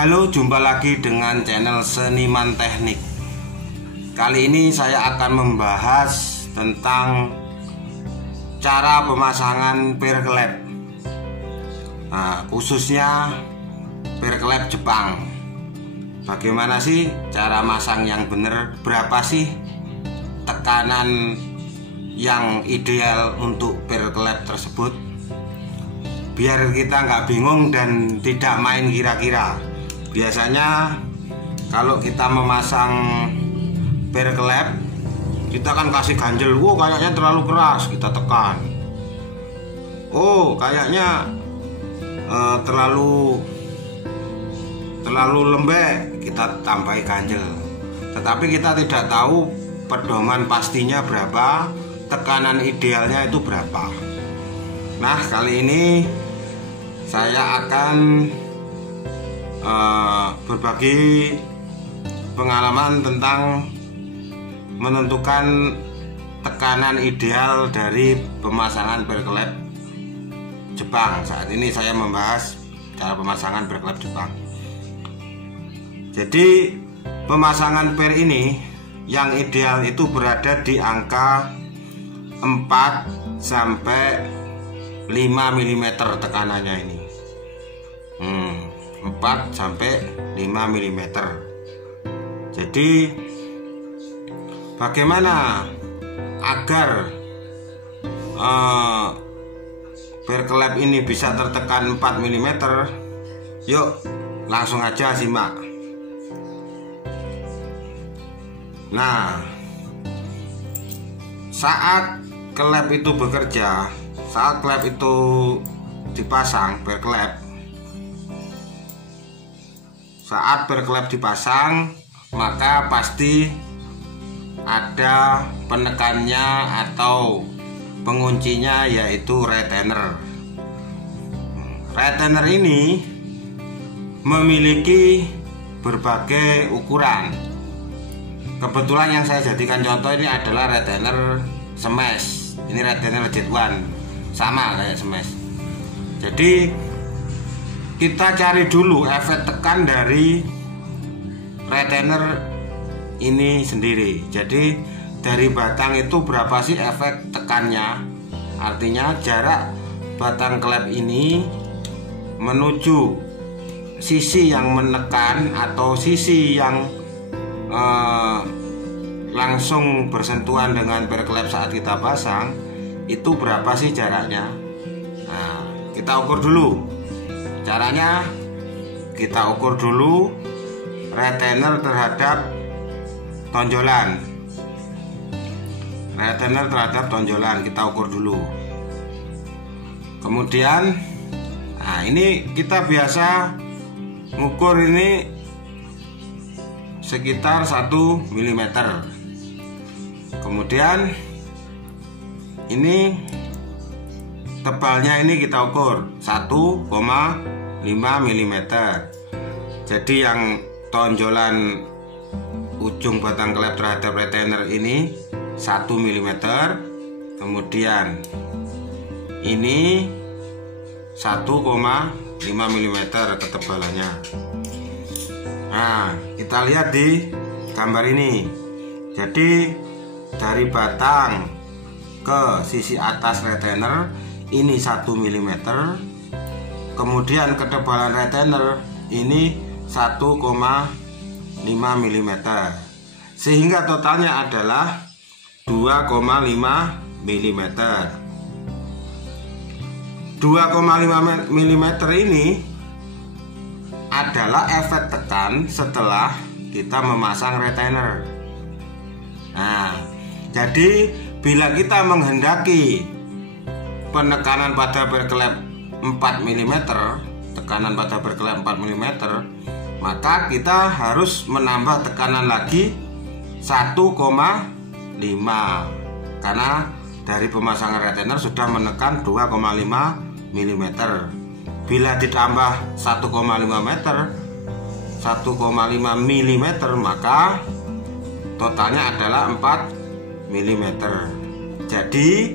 Halo, jumpa lagi dengan channel Seniman Teknik. Kali ini saya akan membahas tentang cara pemasangan perklep. Nah, khususnya perklep Jepang. Bagaimana sih cara masang yang benar? Berapa sih tekanan yang ideal untuk perklep tersebut? Biar kita nggak bingung dan tidak main kira-kira. Biasanya kalau kita memasang perklep, kita kan kasih ganjel. Oh, kayaknya terlalu keras, kita tekan. Oh, kayaknya terlalu lembek, kita tambahi ganjel. Tetapi kita tidak tahu pedoman pastinya berapa, tekanan idealnya itu berapa. Nah, kali ini saya akan berbagi pengalaman tentang menentukan tekanan ideal dari pemasangan perklep Jepang. Saat ini saya membahas cara pemasangan perklep Jepang. Jadi pemasangan per ini yang ideal itu berada di angka 4 sampai 5 mm tekanannya ini. 4 sampai 5 mm. Jadi bagaimana agar perklep ini bisa tertekan 4 mm? Yuk langsung aja simak. Nah, saat klep itu bekerja, saat klep itu dipasang, saat perklep dipasang, maka pasti ada penekannya atau penguncinya, yaitu retainer. Retainer ini memiliki berbagai ukuran. Kebetulan yang saya jadikan contoh ini adalah retainer smash. Ini retainer Jet1, sama kayak smash. Jadi kita cari dulu efek tekan dari retainer ini sendiri. Jadi dari batang itu berapa sih efek tekannya? Artinya jarak batang klep ini menuju sisi yang menekan atau sisi yang langsung bersentuhan dengan perklep saat kita pasang, itu berapa sih jaraknya? Nah, kita ukur dulu. Caranya kita ukur dulu retainer terhadap tonjolan. Retainer terhadap tonjolan kita ukur dulu. Kemudian, nah ini kita biasa ngukur ini sekitar 1 mm. Kemudian ini tebalnya ini kita ukur 1,5 mm. Jadi yang tonjolan ujung batang klep terhadap retainer ini 1 mm. Kemudian ini 1,5 mm ketebalannya. Nah, kita lihat di gambar ini. Jadi dari batang ke sisi atas retainer ini 1 mm. Kemudian ketebalan retainer ini 1,5 mm. Sehingga totalnya adalah 2,5 mm. 2,5 mm ini adalah efek tekan setelah kita memasang retainer. Nah, jadi bila kita menghendaki penekanan pada perklep 4 mm, tekanan pada perklep 4 mm, maka kita harus menambah tekanan lagi 1,5 karena dari pemasangan retainer sudah menekan 2,5 mm. Bila ditambah 1,5 mm maka totalnya adalah 4 mm. Jadi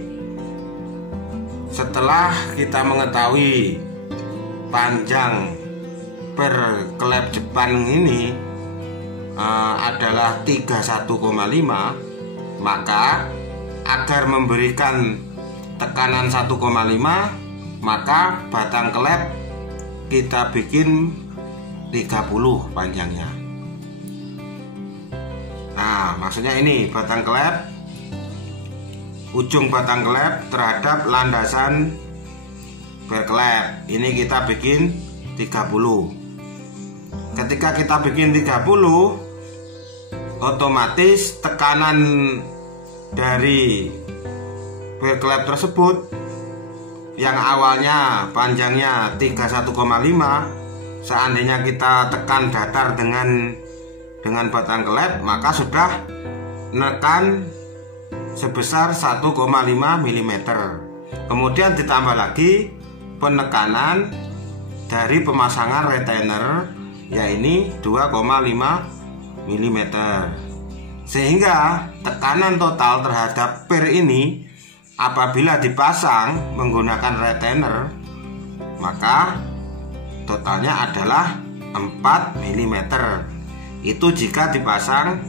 setelah kita mengetahui panjang per klep Jepang ini adalah 31,5, maka agar memberikan tekanan 1,5 maka batang klep kita bikin 30 panjangnya. Nah, maksudnya ini batang klep, ujung batang klep terhadap landasan berklep ini kita bikin 30. Ketika kita bikin 30, otomatis tekanan dari berklep tersebut yang awalnya panjangnya 31,5, seandainya kita tekan datar dengan batang klep, maka sudah menekan sebesar 1,5 mm. Kemudian ditambah lagi penekanan dari pemasangan retainer, yaitu 2,5 mm. Sehingga tekanan total terhadap per ini apabila dipasang menggunakan retainer, maka totalnya adalah 4 mm. Itu jika dipasang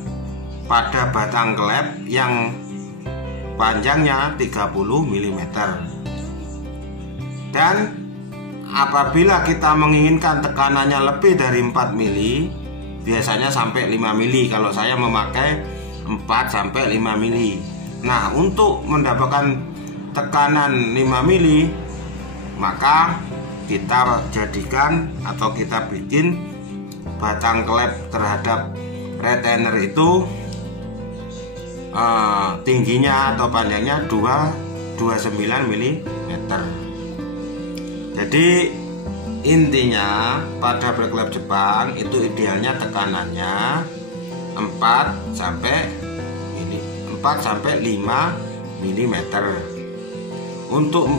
pada batang klep yang panjangnya 30 mm. Dan apabila kita menginginkan tekanannya lebih dari 4 mili, biasanya sampai 5 mili. Kalau saya memakai 4 sampai 5 mili. Nah, untuk mendapatkan tekanan 5 mili, maka kita jadikan atau kita bikin batang klep terhadap retainer itu tingginya atau panjangnya 29 mm. Jadi intinya pada berklep Jepang itu idealnya tekanannya 4 sampai 5 mm. Untuk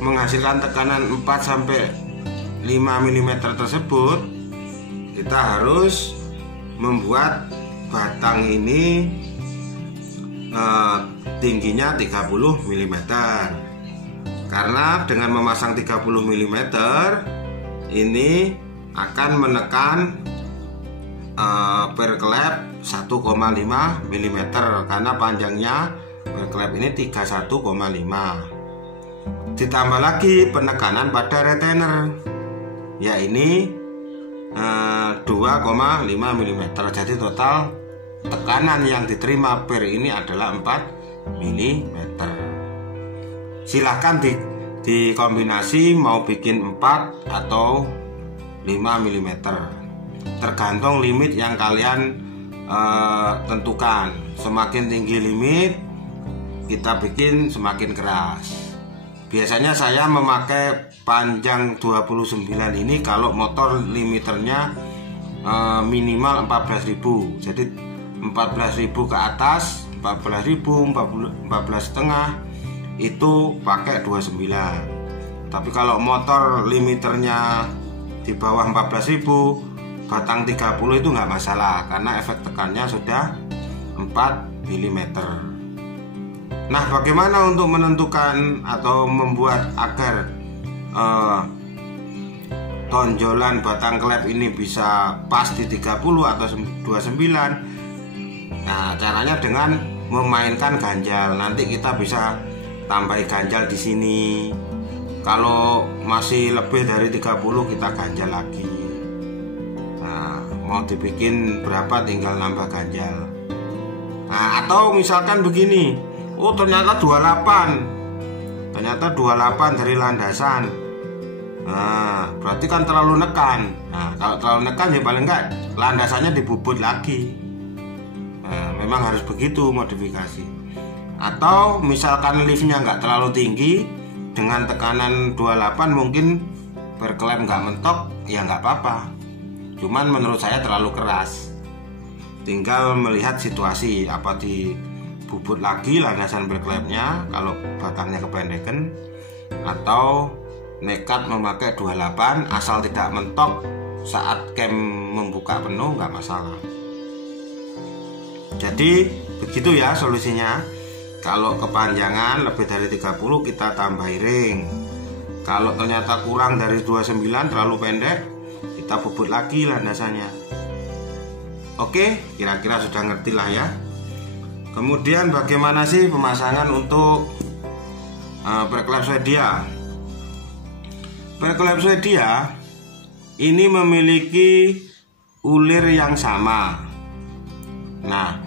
menghasilkan tekanan 4 sampai 5 mm tersebut, kita harus membuat batang ini tingginya 30 mm. Karena dengan memasang 30 mm ini akan menekan per klep 1,5 mm karena panjangnya per klep ini 31,5. Ditambah lagi penekanan pada retainer, yaitu 2,5 mm. Jadi total tekanan yang diterima per ini adalah 4 mm. Silahkan dikombinasi mau bikin 4 atau 5 mm, tergantung limit yang kalian tentukan. Semakin tinggi limit, kita bikin semakin keras. Biasanya saya memakai panjang 29 ini kalau motor limiternya minimal 14.000. Jadi 14.000 ke atas, 14.000, 14,5 itu pakai 29. Tapi kalau motor limiternya di bawah 14.000, batang 30 itu nggak masalah karena efek tekannya sudah 4 mm. Nah, bagaimana untuk menentukan atau membuat agar tonjolan batang klep ini bisa pas di 30 atau 29? Nah, caranya dengan memainkan ganjal. Nanti kita bisa tambah ganjal di sini. Kalau masih lebih dari 30 kita ganjal lagi. Nah, mau dibikin berapa tinggal nambah ganjal. Nah, atau misalkan begini, oh ternyata 28 dari landasan. Nah, berarti kan terlalu nekan. Nah, kalau terlalu nekan ya paling enggak landasannya dibubut lagi. Nah, memang harus begitu modifikasi. Atau misalkan liftnya nggak terlalu tinggi, dengan tekanan 28 mungkin berklep nggak mentok, ya nggak apa-apa. cuman menurut saya terlalu keras. Tinggal melihat situasi, apa dibubut lagi landasan berklepnya kalau batangnya kependekan, atau nekat memakai 28 asal tidak mentok saat cam membuka penuh, nggak masalah. Jadi begitu ya solusinya. Kalau kepanjangan lebih dari 30 kita tambah ring. Kalau ternyata kurang dari 29 terlalu pendek, kita bubut lagi landasannya. Oke, kira-kira sudah ngerti lah ya. Kemudian bagaimana sih pemasangan untuk berklep Swedia? Berklep Swedia ini memiliki ulir yang sama. Nah,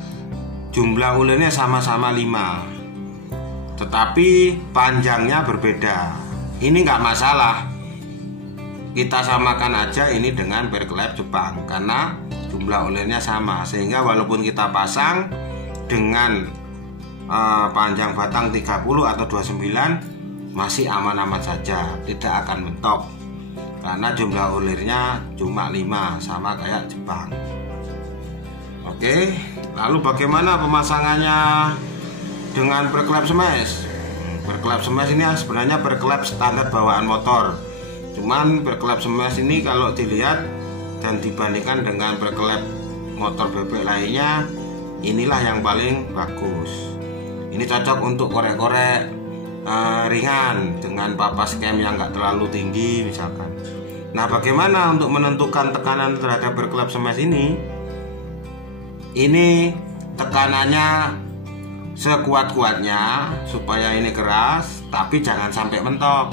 jumlah ulirnya sama-sama 5, tetapi panjangnya berbeda. Ini nggak masalah, kita samakan aja ini dengan berklep Jepang karena jumlah ulirnya sama, sehingga walaupun kita pasang dengan panjang batang 30 atau 29 masih aman-aman saja, tidak akan mentok karena jumlah ulirnya cuma 5, sama kayak Jepang. Oke, lalu bagaimana pemasangannya dengan berklep smash? Berklep smash ini sebenarnya berklep standar bawaan motor, cuman berklep smash ini kalau dilihat dan dibandingkan dengan berklep motor bebek lainnya, inilah yang paling bagus. Ini cocok untuk korek-korek ringan dengan papas cam yang nggak terlalu tinggi misalkan. Nah, bagaimana untuk menentukan tekanan terhadap berklep smash ini? Ini tekanannya sekuat-kuatnya supaya ini keras, tapi jangan sampai mentok.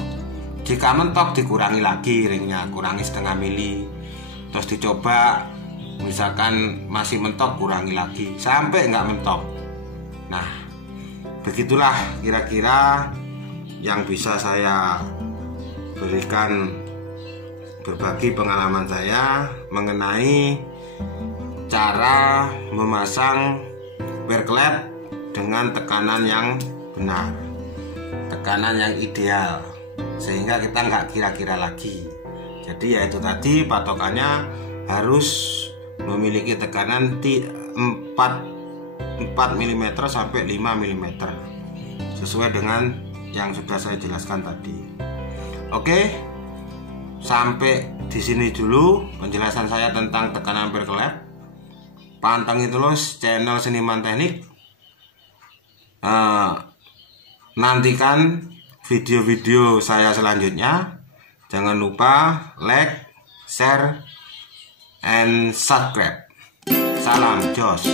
Jika mentok dikurangi lagi ringnya, kurangi setengah mili. Terus dicoba, misalkan masih mentok, kurangi lagi sampai nggak mentok. Nah, begitulah kira-kira yang bisa saya berikan, berbagi pengalaman saya mengenai cara memasang berklep dengan tekanan yang benar, tekanan yang ideal, sehingga kita nggak kira-kira lagi. Jadi ya itu tadi, patokannya harus memiliki tekanan 4 mm sampai 5 mm sesuai dengan yang sudah saya jelaskan tadi. Oke, sampai di sini dulu penjelasan saya tentang tekanan berklep. Pantengin terus channel Seniman Teknik. Nantikan video-video saya selanjutnya. Jangan lupa like, share, and subscribe. Salam jos.